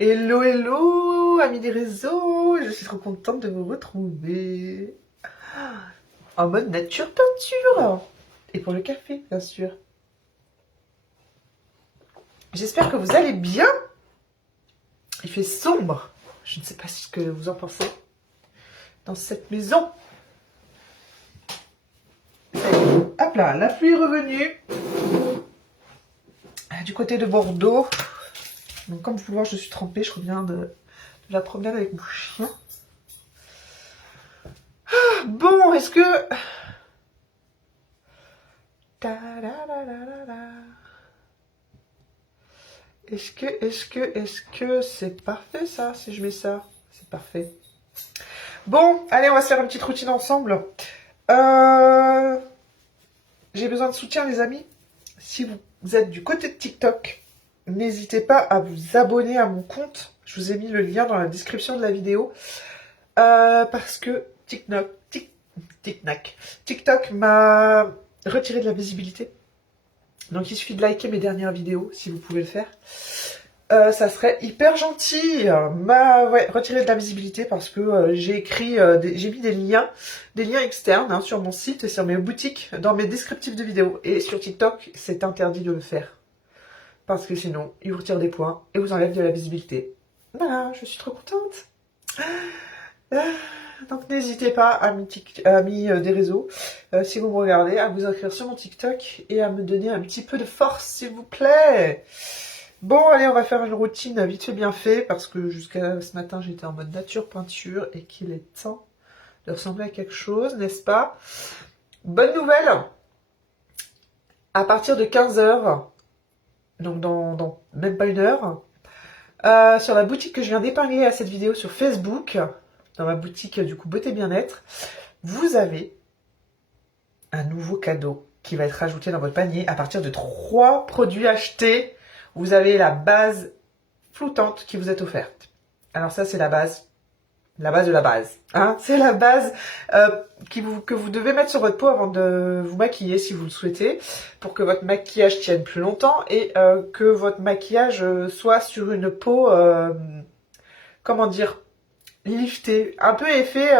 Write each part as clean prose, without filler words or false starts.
Hello, hello, amis des réseaux, je suis trop contente de vous retrouver. En mode nature peinture. Et pour le café, bien sûr. J'espère que vous allez bien. Il fait sombre. Je ne sais pas ce que vous en pensez. Dans cette maison. Hop là, la pluie est revenue. Du côté de Bordeaux. Donc comme vous pouvez voir, je suis trempée. Je reviens de la promenade avec mon chien. Bon, est-ce que... Est-ce que c'est parfait ça, si je mets ça? C'est parfait. Bon, allez, on va se faire une petite routine ensemble. J'ai besoin de soutien, les amis. Si vous êtes du côté de TikTok, n'hésitez pas à vous abonner à mon compte. Je vous ai mis le lien dans la description de la vidéo. Parce que TikTok m'a retiré de la visibilité. Donc il suffit de liker mes dernières vidéos, si vous pouvez le faire. Ça serait hyper gentil. Retirer de la visibilité parce que j'ai mis des liens externes sur mon site et sur mes boutiques, dans mes descriptifs de vidéos. Et sur TikTok, c'est interdit de le faire. Parce que sinon, ils vous retirent des points et vous enlèvent de la visibilité. Voilà, je suis trop contente. Donc n'hésitez pas, amis des réseaux, si vous me regardez, à vous inscrire sur mon TikTok et à me donner un petit peu de force, s'il vous plaît. Bon, allez, on va faire une routine vite fait bien fait, parce que jusqu'à ce matin, j'étais en mode nature peinture et qu'il est temps de ressembler à quelque chose, n'est-ce pas? Bonne nouvelle, à partir de 15h, donc dans même pas une heure, sur la boutique que je viens d'épingler à cette vidéo sur Facebook, dans ma boutique du coup Beauté Bien-être, vous avez un nouveau cadeau qui va être ajouté dans votre panier à partir de 3 produits achetés. Vous avez la base flottante qui vous est offerte. Alors ça, c'est la base de la base. Hein, c'est la base que vous devez mettre sur votre peau avant de vous maquiller si vous le souhaitez, pour que votre maquillage tienne plus longtemps et que votre maquillage soit sur une peau, comment dire, lifté, un peu effet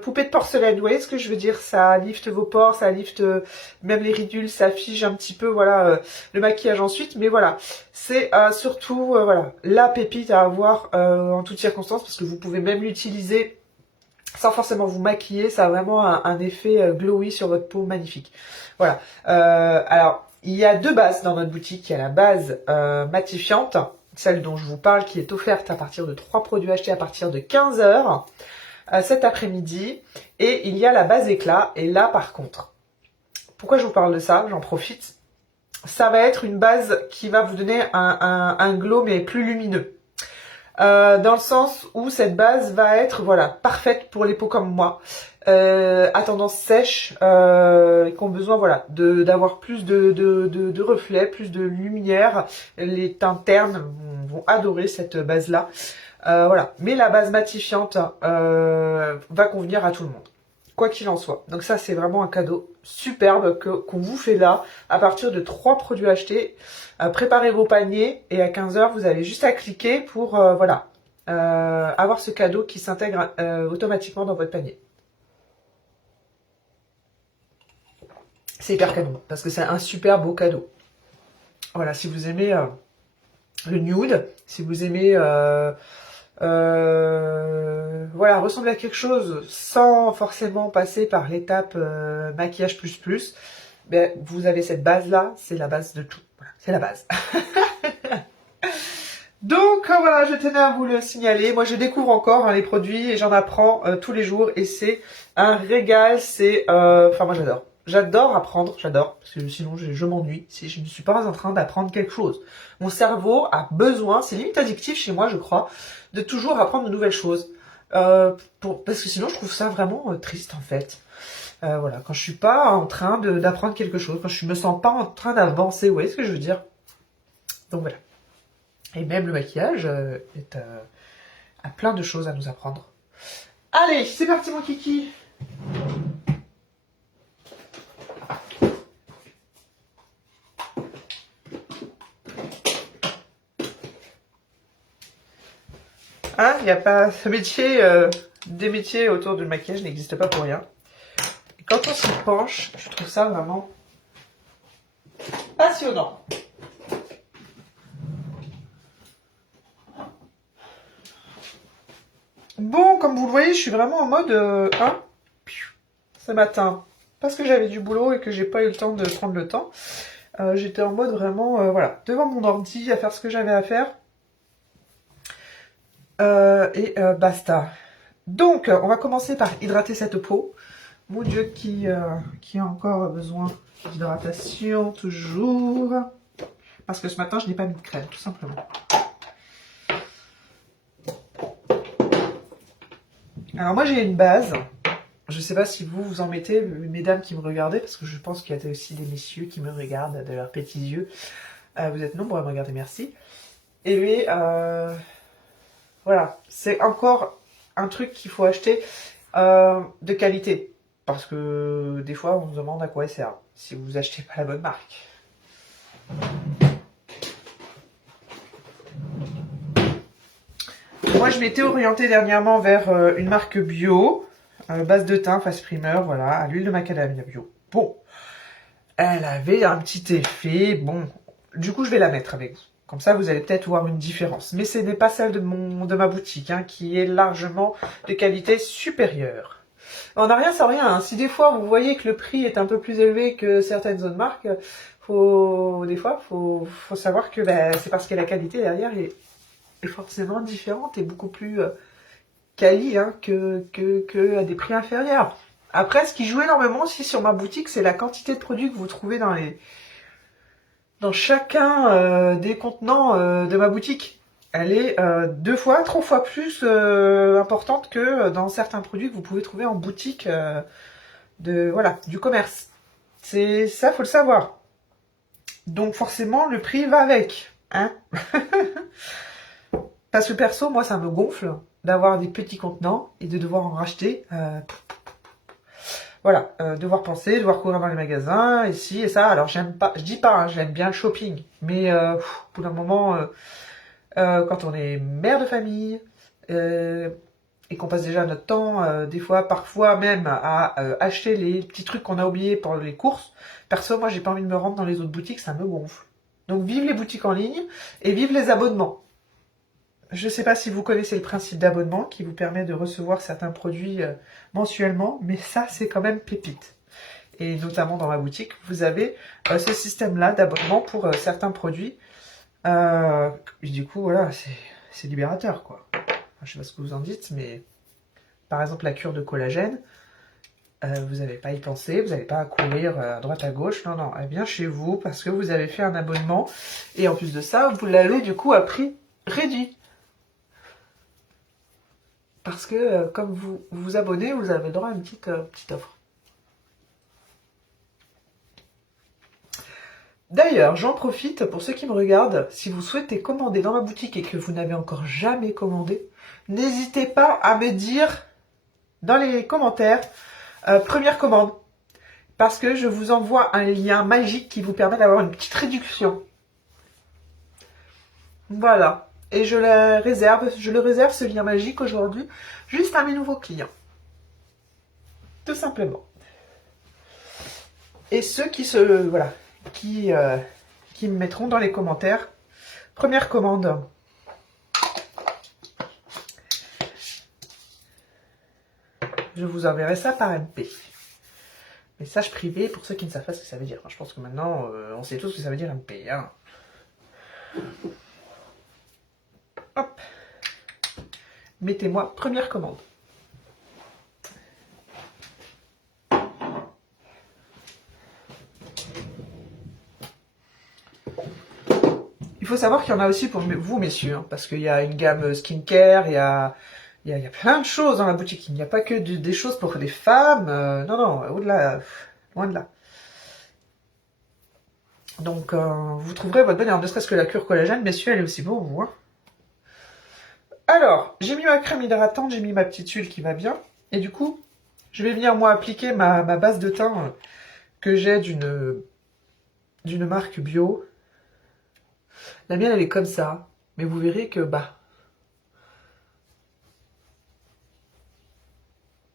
poupée de porcelaine, vous voyez ce que je veux dire? Ça lifte vos pores, ça lifte même les ridules, ça fige un petit peu, voilà, le maquillage ensuite, mais voilà, c'est surtout, voilà, la pépite à avoir en toutes circonstances, parce que vous pouvez même l'utiliser sans forcément vous maquiller, ça a vraiment un effet glowy sur votre peau magnifique. Voilà, alors, il y a 2 bases dans notre boutique, il y a la base matifiante, celle dont je vous parle, qui est offerte à partir de 3 produits achetés à partir de 15h cet après-midi. Et il y a la base éclat. Et là, par contre, pourquoi je vous parle de ça? J'en profite. Ça va être une base qui va vous donner un glow, mais plus lumineux. Dans le sens où cette base va être, voilà, parfaite pour les peaux comme moi, à tendance sèche, qui ont besoin, voilà, d'avoir plus de reflets, plus de lumière. Les teintes ternes vont adorer cette base-là. Voilà. Mais la base matifiante va convenir à tout le monde, quoi qu'il en soit. Donc ça, c'est vraiment un cadeau superbe qu'on vous fait là, à partir de 3 produits achetés. Préparez vos paniers et à 15h, vous avez juste à cliquer pour voilà, avoir ce cadeau qui s'intègre automatiquement dans votre panier. C'est hyper cadeau, parce que c'est un super beau cadeau. Voilà, si vous aimez le nude, si vous aimez voilà, ressembler à quelque chose sans forcément passer par l'étape maquillage plus, ben, vous avez cette base-là, c'est la base de tout. Voilà, c'est la base. Donc voilà, je tenais à vous le signaler. Moi, je découvre encore les produits et j'en apprends tous les jours et c'est un régal. C'est, enfin moi j'adore. J'adore apprendre, j'adore, parce que sinon je m'ennuie si je ne suis pas en train d'apprendre quelque chose. Mon cerveau a besoin, c'est limite addictif chez moi, je crois, de toujours apprendre de nouvelles choses. Parce que sinon je trouve ça vraiment triste en fait. Voilà, quand je suis pas en train d'apprendre quelque chose, quand je me sens pas en train d'avancer, vous voyez ce que je veux dire? Donc voilà. Et même le maquillage a plein de choses à nous apprendre. Allez, c'est parti mon kiki. Hein, il n'y a pas ce métier, des métiers autour du maquillage n'existent pas pour rien. Et quand on s'y penche, je trouve ça vraiment passionnant. Bon, comme vous le voyez, je suis vraiment en mode ce matin. Parce que j'avais du boulot et que j'ai pas eu le temps de prendre le temps. J'étais en mode vraiment, voilà, devant mon ordi à faire ce que j'avais à faire. Basta. Donc, on va commencer par hydrater cette peau. Mon Dieu, qui a encore besoin d'hydratation, toujours. Parce que ce matin, je n'ai pas mis de crème, tout simplement. Alors moi, j'ai une base. Je ne sais pas si vous en mettez, mesdames qui me regardez, parce que je pense qu'il y a aussi des messieurs qui me regardent de leurs petits yeux. Vous êtes nombreux à me regarder, merci. Et lui, voilà, c'est encore un truc qu'il faut acheter de qualité. Parce que des fois, on se demande à quoi il sert, si vous achetez pas la bonne marque. Moi, je m'étais orientée dernièrement vers une marque bio, base de teint, face primer, voilà, à l'huile de macadamia bio. Bon, elle avait un petit effet, bon, du coup, je vais la mettre avec vous. Comme ça, vous allez peut-être voir une différence. Mais ce n'est pas celle de ma boutique, hein, qui est largement de qualité supérieure. On n'a rien sans rien, hein. Si des fois, vous voyez que le prix est un peu plus élevé que certaines autres marques, des fois, faut savoir que c'est parce que la qualité derrière est forcément différente et beaucoup plus quali que à des prix inférieurs. Après, ce qui joue énormément aussi sur ma boutique, c'est la quantité de produits que vous trouvez dans chacun des contenants de ma boutique. Elle est 2 fois, 3 fois plus importante que dans certains produits que vous pouvez trouver en boutique du commerce. C'est ça, faut le savoir. Donc forcément, le prix va avec, hein. Parce que perso, moi, ça me gonfle d'avoir des petits contenants et de devoir en racheter. Voilà, devoir penser, devoir courir dans les magasins, et ci et ça. Alors, j'aime pas, je dis pas, hein, j'aime bien le shopping. Mais au bout d'un moment, quand on est mère de famille, et qu'on passe déjà notre temps, des fois, parfois même, à acheter les petits trucs qu'on a oubliés pour les courses, perso, moi, j'ai pas envie de me rendre dans les autres boutiques, ça me gonfle. Donc, vive les boutiques en ligne et vive les abonnements. Je ne sais pas si vous connaissez le principe d'abonnement qui vous permet de recevoir certains produits mensuellement, mais ça, c'est quand même pépite. Et notamment dans ma boutique, vous avez ce système-là d'abonnement pour certains produits. Du coup, voilà, c'est libérateur, quoi. Enfin, je ne sais pas ce que vous en dites, mais par exemple, la cure de collagène, vous n'avez pas à y penser, vous n'avez pas à courir à droite à gauche. Non, non, elle vient chez vous parce que vous avez fait un abonnement. Et en plus de ça, vous l'avez du coup à prix réduit. Parce que comme vous vous abonnez, vous avez le droit à une petite offre. D'ailleurs, j'en profite pour ceux qui me regardent, si vous souhaitez commander dans ma boutique et que vous n'avez encore jamais commandé, n'hésitez pas à me dire dans les commentaires première commande. Parce que je vous envoie un lien magique qui vous permet d'avoir une petite réduction. Voilà. Et je le réserve ce lien magique aujourd'hui, juste à mes nouveaux clients. Tout simplement. Et ceux qui me mettront dans les commentaires, première commande. Je vous enverrai ça par MP. Message privé pour ceux qui ne savent pas ce que ça veut dire. Je pense que maintenant, on sait tous ce que ça veut dire MP. Hein. Hop. Mettez-moi première commande. Il faut savoir qu'il y en a aussi pour vous, messieurs, hein, parce qu'il y a une gamme skincare, il y a plein de choses dans la boutique. Il n'y a pas que des choses pour les femmes. Non, non, au-delà, loin de là. Donc, vous trouverez votre bonheur, ne serait-ce que la cure collagène, messieurs, elle est aussi pour vous. Hein. Alors, j'ai mis ma crème hydratante, j'ai mis ma petite huile qui va bien. Et du coup, je vais venir, moi, appliquer ma base de teint que j'ai d'une marque bio. La mienne, elle est comme ça. Mais vous verrez que,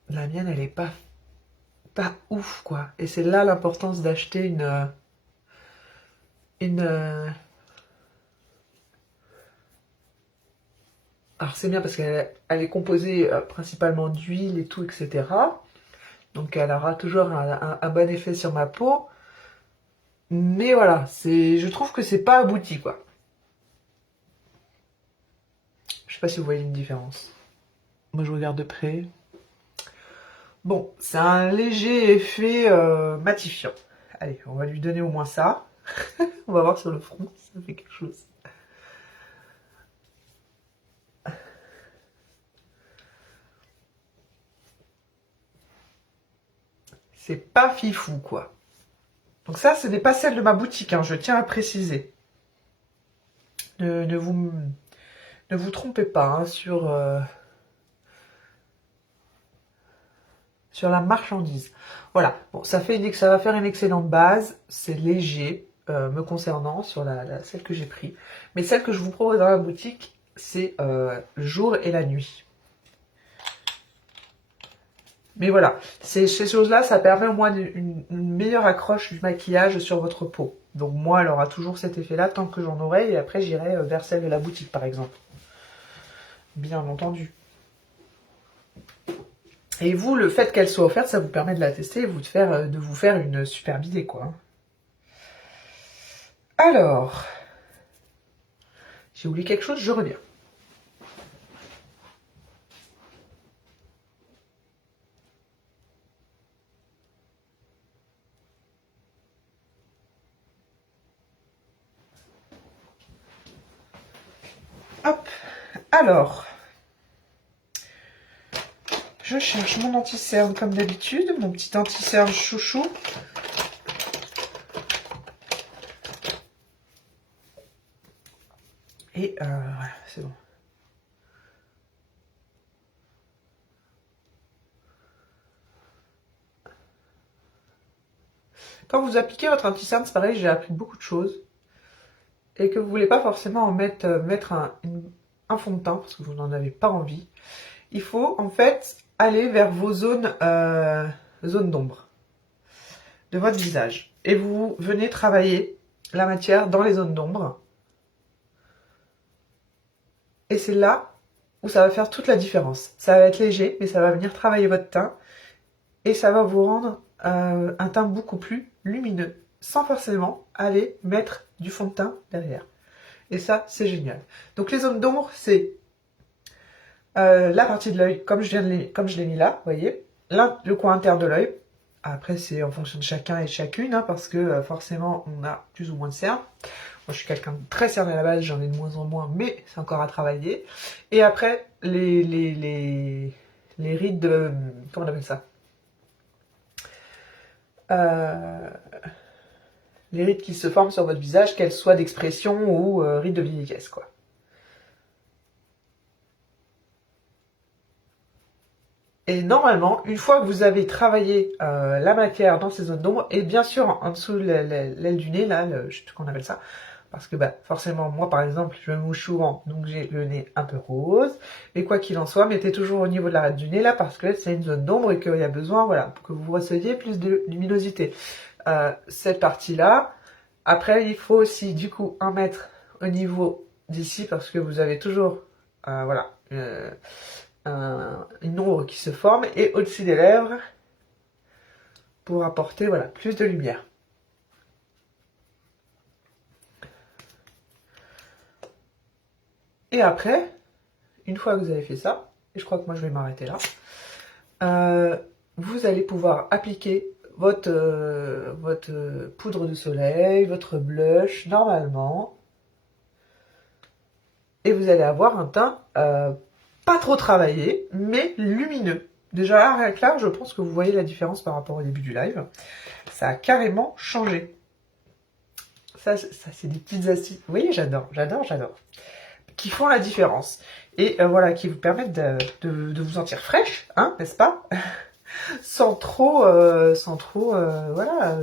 la mienne, elle est pas ouf, quoi. Et c'est là l'importance d'acheter une. Alors c'est bien parce qu'elle est composée principalement d'huile et tout, etc. Donc elle aura toujours un bon effet sur ma peau. Mais voilà, je trouve que c'est pas abouti, quoi. Je sais pas si vous voyez une différence. Moi, je regarde de près. Bon, c'est un léger effet matifiant. Allez, on va lui donner au moins ça. On va voir sur le front si ça fait quelque chose. C'est pas fifou, quoi. Donc ça, ce n'est pas celle de ma boutique, hein, je tiens à préciser. Ne vous trompez pas hein, sur la marchandise. Voilà, bon, ça va faire une excellente base, c'est léger me concernant sur celle que j'ai pris. Mais celle que je vous propose dans la boutique, c'est le jour et la nuit. Mais voilà, ces choses-là, ça permet au moins une meilleure accroche du maquillage sur votre peau. Donc moi, elle aura toujours cet effet-là tant que j'en aurai, et après j'irai vers celle de la boutique par exemple. Bien entendu. Et vous, le fait qu'elle soit offerte, ça vous permet de la tester et de vous faire une superbe idée, quoi. Alors, j'ai oublié quelque chose, je reviens. Hop, alors, je cherche mon anti-cerne comme d'habitude, mon petit anti-cerne chouchou. Et voilà, c'est bon. Quand vous appliquez votre anti-cerne, c'est pareil, j'ai appris beaucoup de choses. Et que vous voulez pas forcément mettre un fond de teint, parce que vous n'en avez pas envie. Il faut en fait aller vers vos zones d'ombre de votre visage. Et vous venez travailler la matière dans les zones d'ombre. Et c'est là où ça va faire toute la différence. Ça va être léger, mais ça va venir travailler votre teint. Et ça va vous rendre un teint beaucoup plus lumineux, sans forcément aller mettre du fond de teint derrière. Et ça, c'est génial. Donc les zones d'ombre, c'est la partie de l'œil, comme je l'ai mis là, vous voyez. Là, le coin interne de l'œil. Après, c'est en fonction de chacun et chacune, hein, parce que forcément, on a plus ou moins de cernes. Moi, je suis quelqu'un de très cerné à la base, j'en ai de moins en moins, mais c'est encore à travailler. Et après, les rides de... Comment on appelle ça les rides qui se forment sur votre visage, qu'elles soient d'expression ou rides de vieillesse, quoi. Et normalement, une fois que vous avez travaillé la matière dans ces zones d'ombre, et bien sûr en dessous de l'aile du nez, là, je sais plus qu'on appelle ça, parce que bah, forcément, moi par exemple, je me mouche souvent, donc j'ai le nez un peu rose, mais quoi qu'il en soit, mettez toujours au niveau de l'arête du nez là, parce que c'est une zone d'ombre et qu'il y a besoin, voilà, pour que vous receviez plus de luminosité. Cette partie-là, après il faut aussi du coup en mettre au niveau d'ici, parce que vous avez toujours, voilà, une ombre qui se forme, et au-dessus des lèvres pour apporter voilà, plus de lumière. Et après, une fois que vous avez fait ça, et je crois que moi je vais m'arrêter là, vous allez pouvoir appliquer votre poudre de soleil, votre blush normalement, et vous allez avoir un teint pas trop travaillé, mais lumineux. Déjà, rien que là, je pense que vous voyez la différence par rapport au début du live. Ça a carrément changé. Ça c'est des petites astuces. Vous voyez, j'adore. Qui font la différence. Et voilà, qui vous permettent de vous sentir fraîche, hein, n'est-ce pas? sans trop, voilà,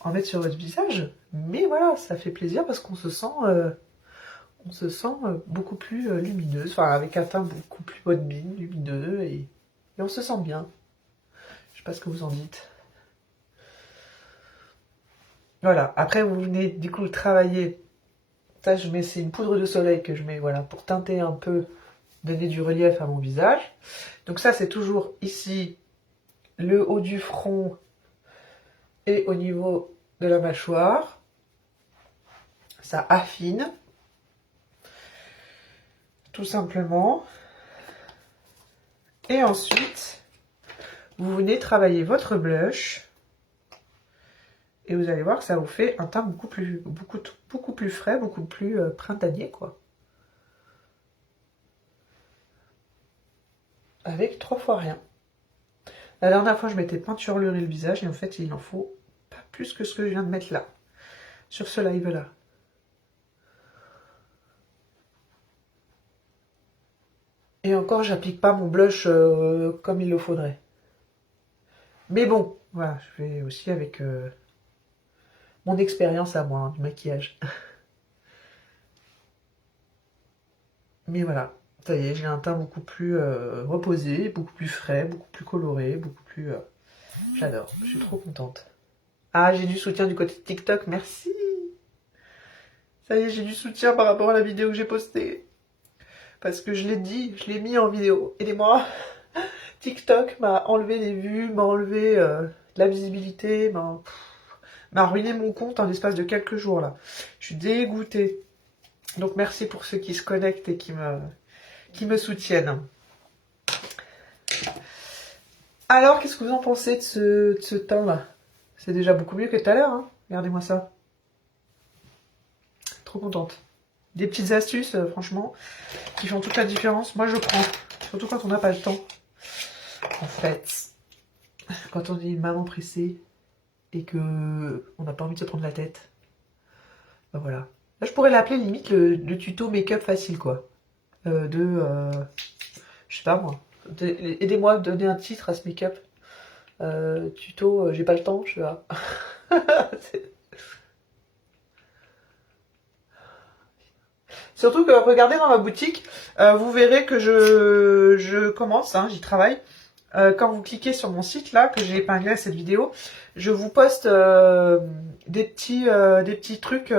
en mettre sur votre visage. Mais voilà, ça fait plaisir parce qu'on se sent beaucoup plus lumineuse, enfin avec un teint beaucoup plus haut de mine, lumineux, et Et on se sent bien. Je sais pas ce que vous en dites. Voilà, après vous venez du coup travailler. Ça, c'est une poudre de soleil que je mets, voilà, pour teinter un peu, donner du relief à mon visage. Donc ça, c'est toujours ici, le haut du front et au niveau de la mâchoire. Ça affine, tout simplement. Et ensuite, vous venez travailler votre blush. Et vous allez voir que ça vous fait un teint beaucoup plus frais, beaucoup plus printanier, quoi. Avec 3 fois rien. La dernière fois, je m'étais peinturluré le visage et en fait, il en faut pas plus que ce que je viens de mettre là, sur ce live-là. Et encore, j'applique pas mon blush comme il le faudrait. Mais bon, voilà, je fais aussi avec mon expérience à moi, hein, du maquillage. Mais voilà, ça y est, j'ai un teint beaucoup plus reposé, beaucoup plus frais, beaucoup plus coloré, beaucoup plus... J'adore, je suis trop contente. Ah, j'ai du soutien du côté de TikTok, merci. Ça y est, j'ai du soutien par rapport à la vidéo que j'ai postée. Parce que je l'ai dit, je l'ai mis en vidéo. Aidez-moi. TikTok m'a enlevé des vues, m'a enlevé la visibilité, m'a ruiné mon compte en l'espace de quelques jours là. Je suis dégoûtée. Donc merci pour ceux qui se connectent et qui me soutiennent. Alors, qu'est-ce que vous en pensez de ce teint là? C'est déjà beaucoup mieux que tout à l'heure, hein. Regardez-moi ça. Trop contente. Des petites astuces, franchement, qui font toute la différence. Moi, je prends. Surtout quand on n'a pas le temps. En fait, quand on est une maman pressée et que on n'a pas envie de se prendre la tête. Ben voilà. Là, je pourrais l'appeler limite le tuto make-up facile, quoi. Je sais pas moi. Aidez-moi à donner un titre à ce make-up. Tuto, j'ai pas le temps, je sais pas. Surtout que regardez dans ma boutique, vous verrez que je commence, hein, j'y travaille. Quand vous cliquez sur mon site là, que j'ai épinglé à cette vidéo, je vous poste des petits trucs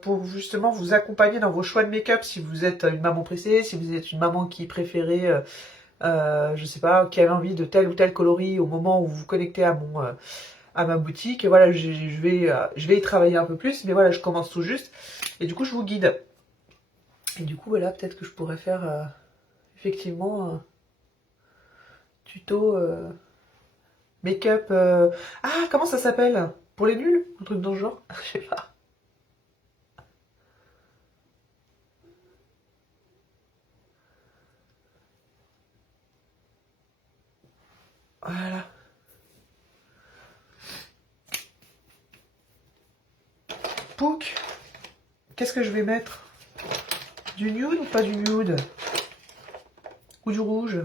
pour justement vous accompagner dans vos choix de make-up si vous êtes une maman pressée, si vous êtes une maman qui préférait, je sais pas, qui avait envie de tel ou tel coloris au moment où vous vous connectez à ma boutique. Et voilà, je vais y travailler un peu plus, mais voilà, je commence tout juste. Et du coup, je vous guide. Et du coup, voilà, peut-être que je pourrais faire effectivement tuto make-up. Ah, comment ça s'appelle? Pour les nuls? Un truc dans le genre? Je sais pas. Voilà. Pouk. Qu'est-ce que je vais mettre? Du nude ou pas du nude? Ou du rouge?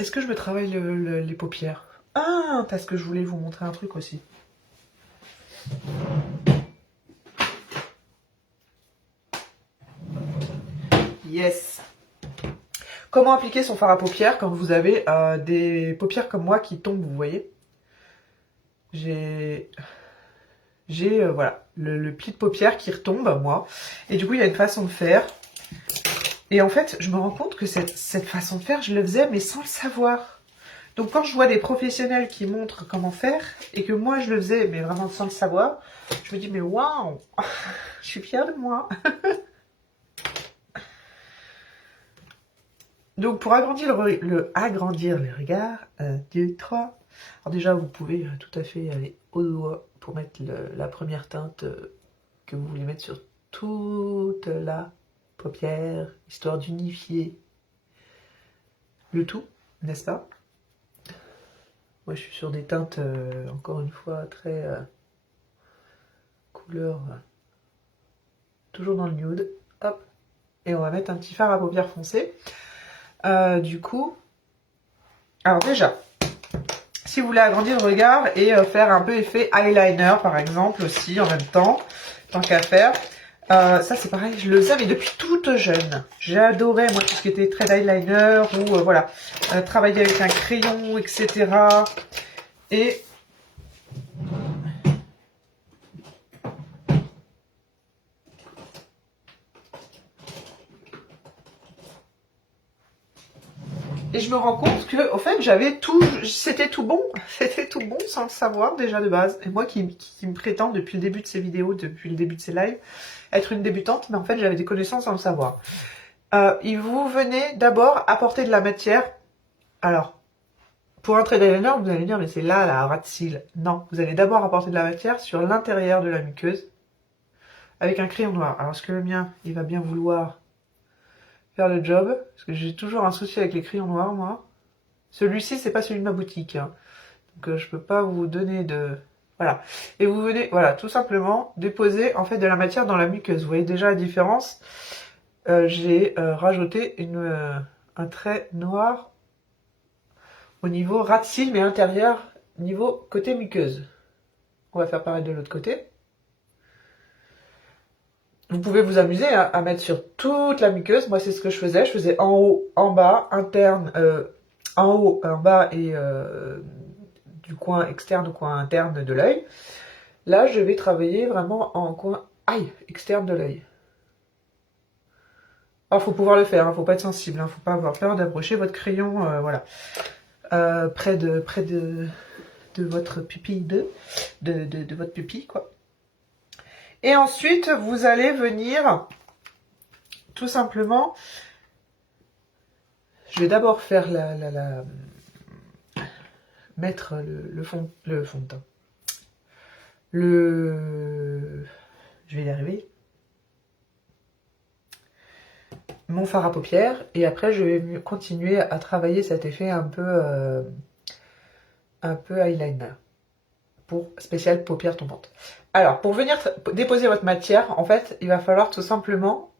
Est-ce que je me travaille les paupières? Ah, parce que je voulais vous montrer un truc aussi. Yes. Comment appliquer son fard à paupières quand vous avez des paupières comme moi qui tombent, vous voyez? J'ai voilà, le pli de paupières qui retombe, moi. Et du coup, il y a une façon de faire. Et en fait, je me rends compte que cette façon de faire, je le faisais, mais sans le savoir. Donc quand je vois des professionnels qui montrent comment faire, et que moi je le faisais, mais vraiment sans le savoir, je me dis, mais waouh, je suis fière de moi. Donc pour agrandir agrandir les regards, 1, 2, 3. Alors déjà, vous pouvez tout à fait aller au doigt pour mettre la première teinte que vous voulez mettre sur toute la paupière, histoire d'unifier le tout, n'est-ce pas? Moi, je suis sur des teintes, encore une fois, très couleur, toujours dans le nude. Hop. Et on va mettre un petit fard à paupières foncé. Du coup, alors déjà, si vous voulez agrandir le regard et faire un peu effet eyeliner, par exemple, aussi, en même temps, tant qu'à faire, Ça c'est pareil, je le faisais mais depuis toute jeune. J'adorais moi tout ce qui était trade eyeliner ou voilà, travailler avec un crayon, etc. Et je me rends compte que, au fait, j'avais tout, c'était tout bon, c'était tout bon sans le savoir déjà de base. Et moi qui me prétends depuis le début de ces vidéos, depuis le début de ces lives, être une débutante, mais en fait j'avais des connaissances sans le savoir. Et vous venez d'abord apporter de la matière. Alors, pour un trait eyeliner, vous allez dire, mais c'est là la ras de cils. Non, vous allez d'abord apporter de la matière sur l'intérieur de la muqueuse avec un crayon noir. Alors, est-ce que le mien, il va bien vouloir faire le job? Parce que j'ai toujours un souci avec les crayons noirs, moi. Celui-ci, c'est pas celui de ma boutique. Hein. Donc, je peux pas vous donner de... Voilà. Et vous venez, voilà, tout simplement déposer, en fait, de la matière dans la muqueuse. Vous voyez déjà la différence. J'ai rajouté un trait noir au niveau ras de cils, mais intérieur, niveau côté muqueuse. On va faire pareil de l'autre côté. Vous pouvez vous amuser à mettre sur toute la muqueuse. Moi, c'est ce que je faisais. Je faisais en haut, en bas, interne, en haut, en bas et du coin externe au coin interne de l'œil. Là, je vais travailler vraiment en coin externe de l'œil. Alors, faut pouvoir le faire, hein, faut pas être sensible, hein, faut pas avoir peur d'approcher votre crayon, voilà, près de votre pupille de votre pupille, quoi. Et ensuite, vous allez venir tout simplement. Je vais d'abord faire mettre le fond de teint. Je vais y arriver. Mon fard à paupières et après je vais continuer à travailler cet effet un peu eyeliner pour spécial paupières tombantes. Alors pour venir déposer votre matière, en fait, il va falloir tout simplement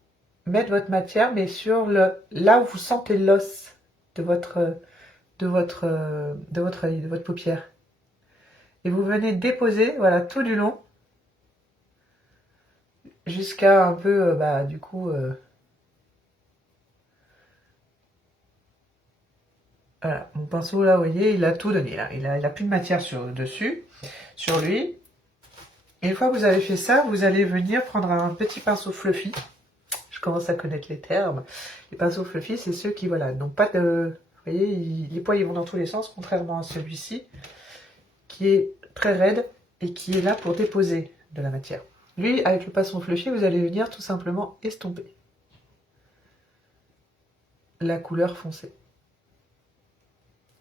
mettre votre matière, mais sur là où vous sentez l'os de votre œil, de votre paupière. Et vous venez déposer, voilà, tout du long, jusqu'à un peu, du coup, voilà, mon pinceau là, vous voyez, il a tout donné là, il a plus de matière dessus, sur lui. Et une fois que vous avez fait ça, vous allez venir prendre un petit pinceau fluffy. Je commence à connaître les termes. Les pinceaux fluffy, c'est ceux qui, voilà, n'ont pas de... Vous voyez, les poils ils vont dans tous les sens, contrairement à celui-ci, qui est très raide et qui est là pour déposer de la matière. Lui, avec le pinceau fluffy, vous allez venir tout simplement estomper la couleur foncée.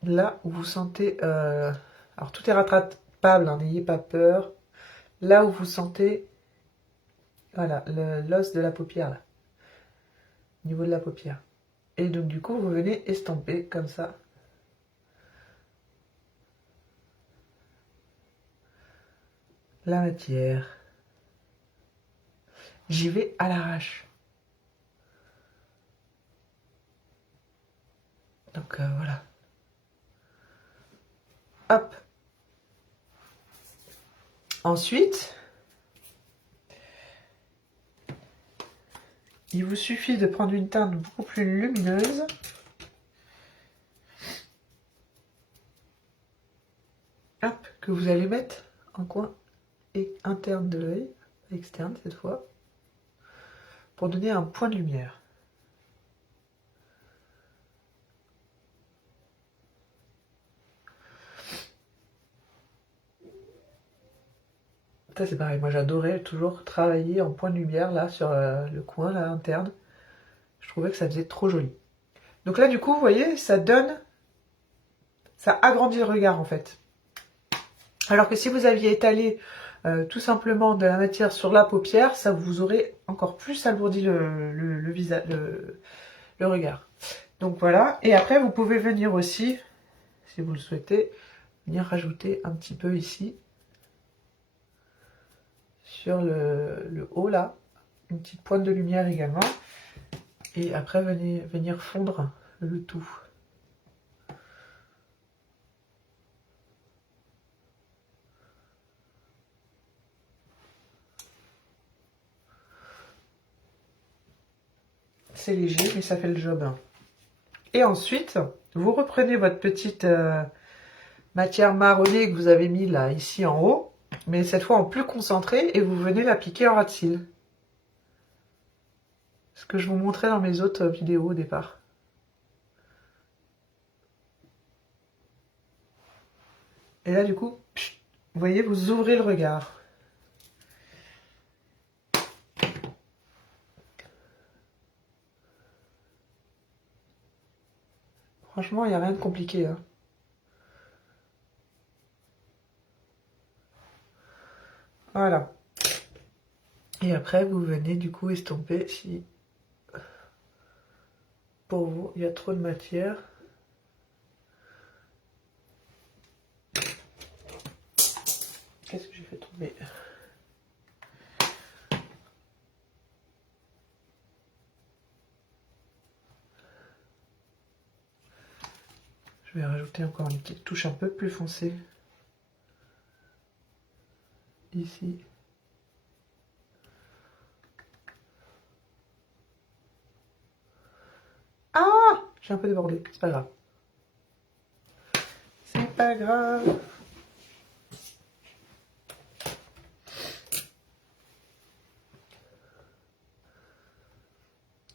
Là où vous sentez... alors tout est rattrapable, hein, n'ayez pas peur. Là où vous sentez... Voilà, l'os de la paupière, là. Au niveau de la paupière. Et donc du coup, vous venez estomper comme ça. La matière. J'y vais à l'arrache. Donc voilà. Hop. Ensuite, il vous suffit de prendre une teinte beaucoup plus lumineuse. Hop, que vous allez mettre en coin interne de l'œil, externe cette fois, pour donner un point de lumière. Ça c'est pareil, moi j'adorais toujours travailler en point de lumière là sur le coin là interne. Je trouvais que ça faisait trop joli. Donc là du coup vous voyez ça donne, ça agrandit le regard en fait. Alors que si vous aviez étalé tout simplement de la matière sur la paupière, ça vous aurait encore plus alourdi le visage, le regard. Donc voilà, et après vous pouvez venir aussi, si vous le souhaitez, venir rajouter un petit peu ici. Sur le haut là, une petite pointe de lumière également, et après venir fondre le tout. C'est léger, mais ça fait le job. Et ensuite, vous reprenez votre petite matière marronnée que vous avez mis là, ici en haut, mais cette fois en plus concentré, et vous venez l'appliquer en ras de cils. Ce que je vous montrais dans mes autres vidéos au départ. Et là, du coup, vous voyez, vous ouvrez le regard. Franchement, il n'y a rien de compliqué. Hein. Voilà. Et après, vous venez du coup estomper si pour vous il y a trop de matière. Qu'est-ce que j'ai fait tomber? Je vais rajouter encore une petite touche un peu plus foncée. Ici. Ah! J'ai un peu débordé, c'est pas grave. C'est pas grave.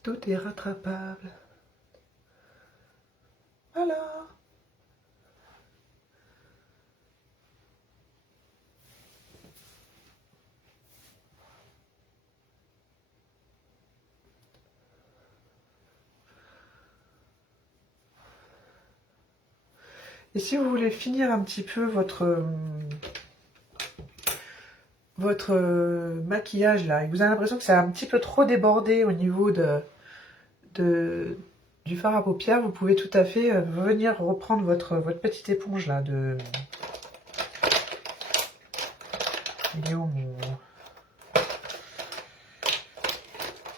Tout est rattrapable. Voilà. Et si vous voulez finir un petit peu votre maquillage là, et que vous avez l'impression que c'est un petit peu trop débordé au niveau du fard à paupières, vous pouvez tout à fait venir reprendre votre petite éponge là de... Il est où mon...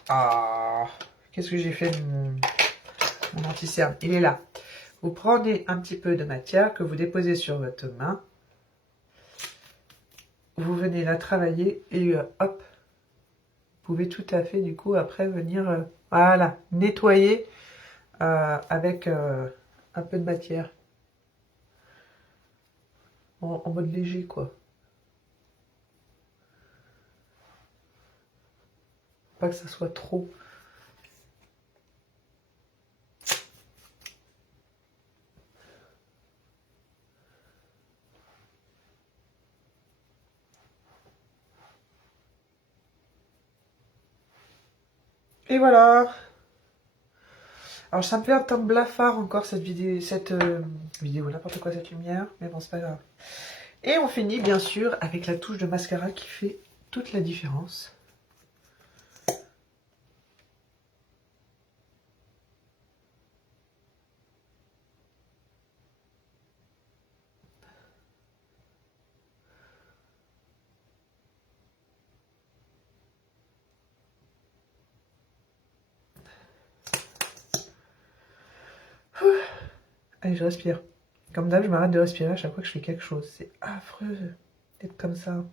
Ah, qu'est-ce que j'ai fait de mon anti-cerne? Il est là. Vous prenez un petit peu de matière que vous déposez sur votre main. Vous venez la travailler et hop, vous pouvez tout à fait du coup après venir voilà, nettoyer avec un peu de matière. En mode léger quoi. Pas que ça soit trop. Et voilà. Alors ça me fait un temps blafard encore cette vidéo, n'importe quoi cette lumière, mais bon c'est pas grave. Et on finit bien sûr avec la touche de mascara qui fait toute la différence. Allez, je respire. Comme d'hab, je m'arrête de respirer à chaque fois que je fais quelque chose. C'est affreux d'être comme ça.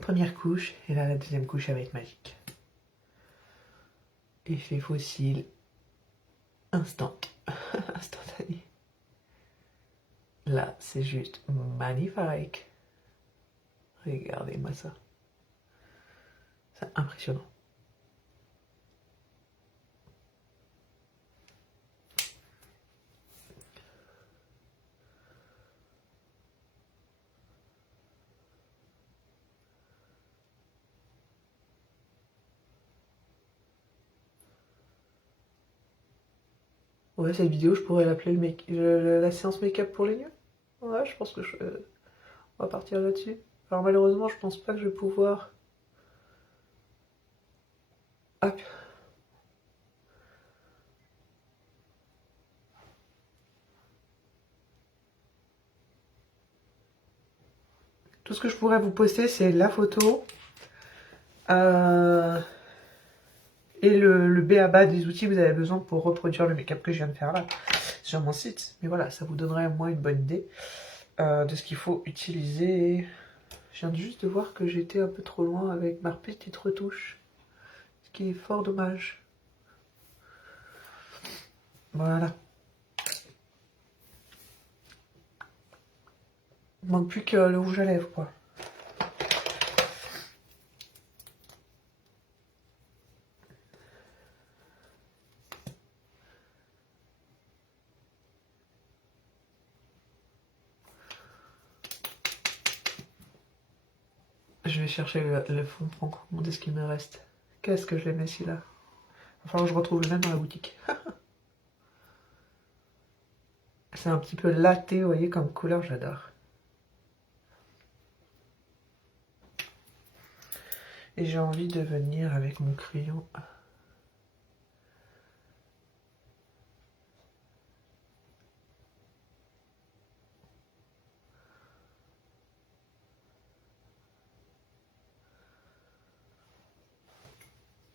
Première couche, et là la deuxième couche elle va être magique. Effet fossile. Instantané. Là, c'est juste magnifique. Regardez-moi ça. C'est impressionnant. Ouais, cette vidéo, je pourrais l'appeler la séance make-up pour les nuls. Ouais, je pense que on va partir là-dessus. Alors malheureusement, je pense pas que je vais pouvoir... Hop. Tout ce que je pourrais vous poster, c'est la photo et le b.a.-ba des outils que vous avez besoin pour reproduire le make-up que je viens de faire là sur mon site. Mais voilà, ça vous donnerait au moins une bonne idée de ce qu'il faut utiliser. Je viens juste de voir que j'étais un peu trop loin avec ma petite retouche, ce qui est fort dommage. Voilà. Il manque plus que le rouge à lèvres, quoi. Je vais chercher le fond pour remonter ce qu'il me reste. Qu'est-ce que je l'aimais celui-là. Il va falloir que je retrouve le même dans la boutique. C'est un petit peu latte, vous voyez, comme couleur, j'adore. Et j'ai envie de venir avec mon crayon.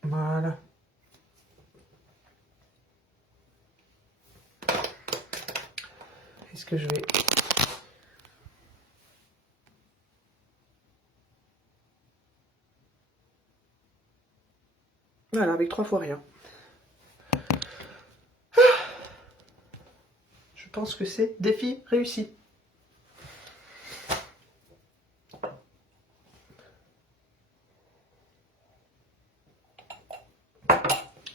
Voilà. Est-ce que je vais... Voilà, avec 3 fois rien. Je pense que c'est défi réussi.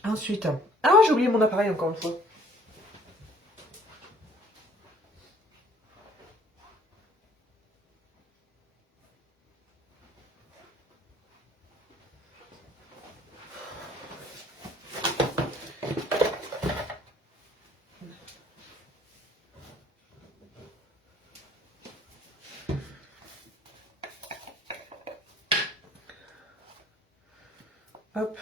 Ensuite... Ah, j'ai oublié mon appareil encore une fois. Hop.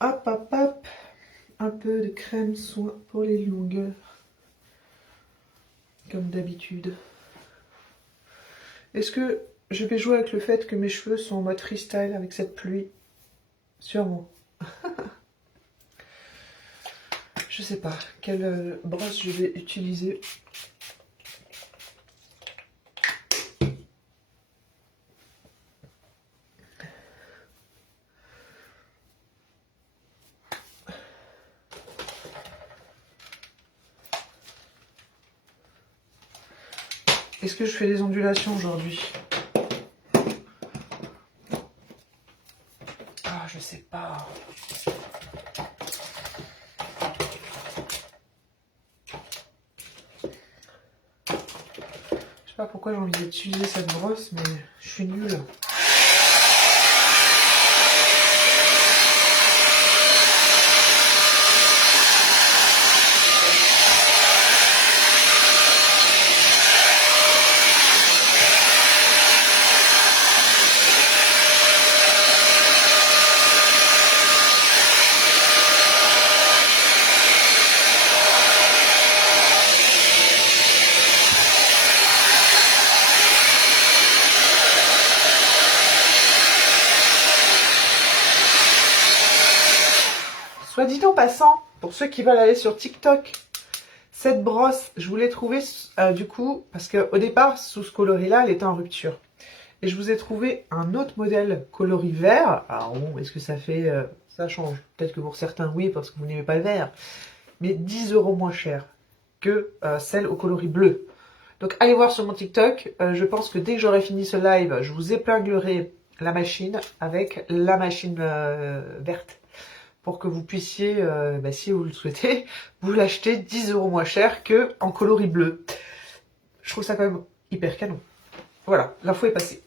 Hop, hop, hop. Un peu de crème soin pour les longueurs. Comme d'habitude. Est-ce que je vais jouer avec le fait que mes cheveux sont en mode freestyle avec cette pluie? Sûrement. Je sais pas quelle brosse je vais utiliser. Est-ce que je fais des ondulations aujourd'hui? Ah, je sais pas. Je sais pas pourquoi j'ai envie d'utiliser cette brosse, mais je suis nulle. Soit dit en passant, pour ceux qui veulent aller sur TikTok, cette brosse, je voulais trouver du coup, parce qu'au départ, sous ce coloris-là, elle était en rupture. Et je vous ai trouvé un autre modèle coloris vert. Alors bon, est-ce que ça fait... ça change. Peut-être que pour certains, oui, parce que vous n'aimez pas le vert. Mais 10 € moins cher que celle au coloris bleu. Donc allez voir sur mon TikTok. Je pense que dès que j'aurai fini ce live, je vous épinglerai la machine avec la machine verte. Pour que vous puissiez, si vous le souhaitez, vous l'acheter 10 € moins cher que en coloris bleu. Je trouve ça quand même hyper canon. Voilà, l'info est passée.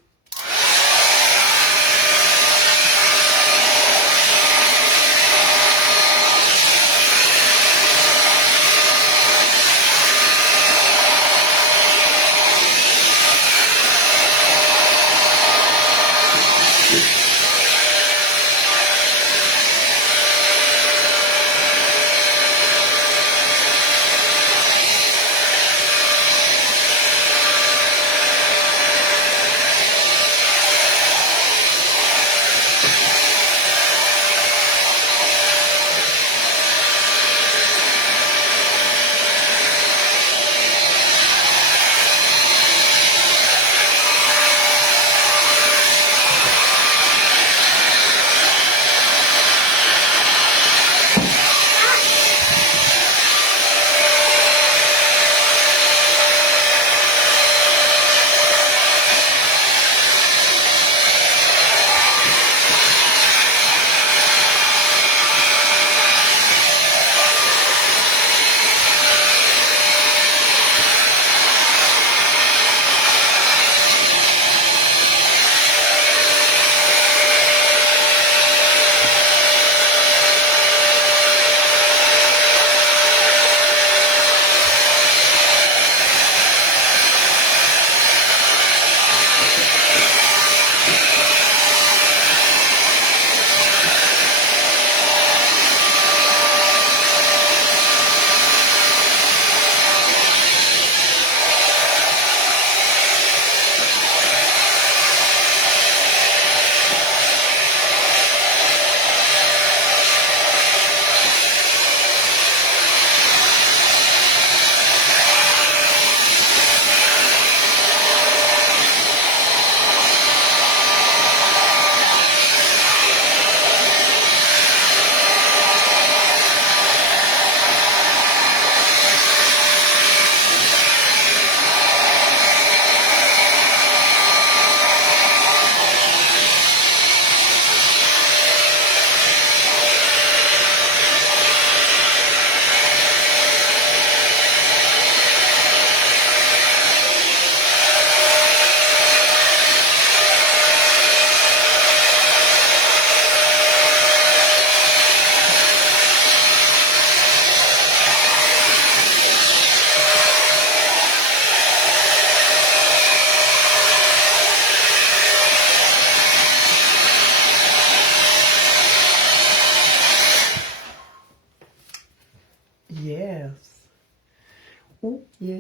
yeah.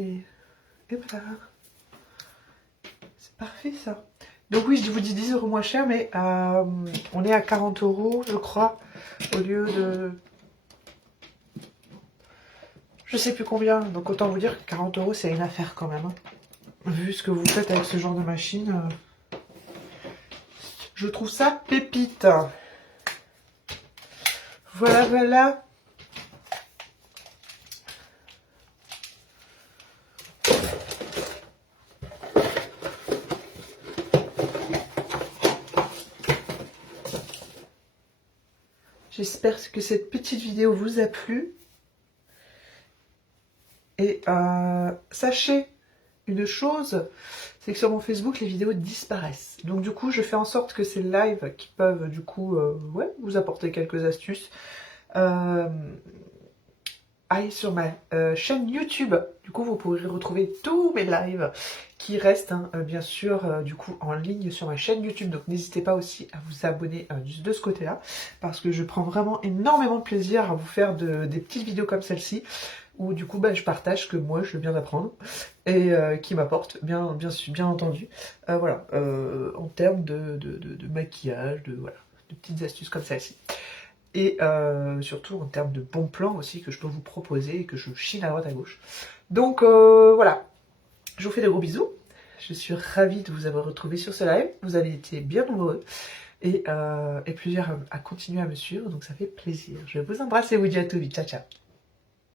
Et voilà. C'est parfait ça. Donc oui, je vous dis 10 € moins cher, mais on est à 40 € je crois, au lieu de... Je sais plus combien, donc autant vous dire que 40 € c'est une affaire quand même. Hein. Vu ce que vous faites avec ce genre de machine, je trouve ça pépite. Voilà, voilà. J'espère que cette petite vidéo vous a plu. Et sachez une chose, c'est que sur mon Facebook, les vidéos disparaissent. Donc du coup, je fais en sorte que ces lives qui peuvent du coup ouais, vous apporter quelques astuces, aillent sur ma chaîne YouTube. Du coup, vous pourrez retrouver tous mes lives qui restent, hein, bien sûr, du coup, en ligne sur ma chaîne YouTube. Donc n'hésitez pas aussi à vous abonner de ce côté-là, parce que je prends vraiment énormément de plaisir à vous faire des petites vidéos comme celle-ci, où du coup, bah, je partage ce que moi, je viens d'apprendre, et qui m'apporte, bien entendu, voilà, en termes de maquillage, voilà, de petites astuces comme celle-ci. Et surtout en termes de bons plans aussi que je peux vous proposer et que je chine à droite à gauche. Donc voilà, je vous fais de gros bisous. Je suis ravie de vous avoir retrouvé sur ce live. Vous avez été bien nombreux et plusieurs à continuer à me suivre, donc ça fait plaisir. Je vous embrasse et vous dis à tout vite. Ciao, ciao.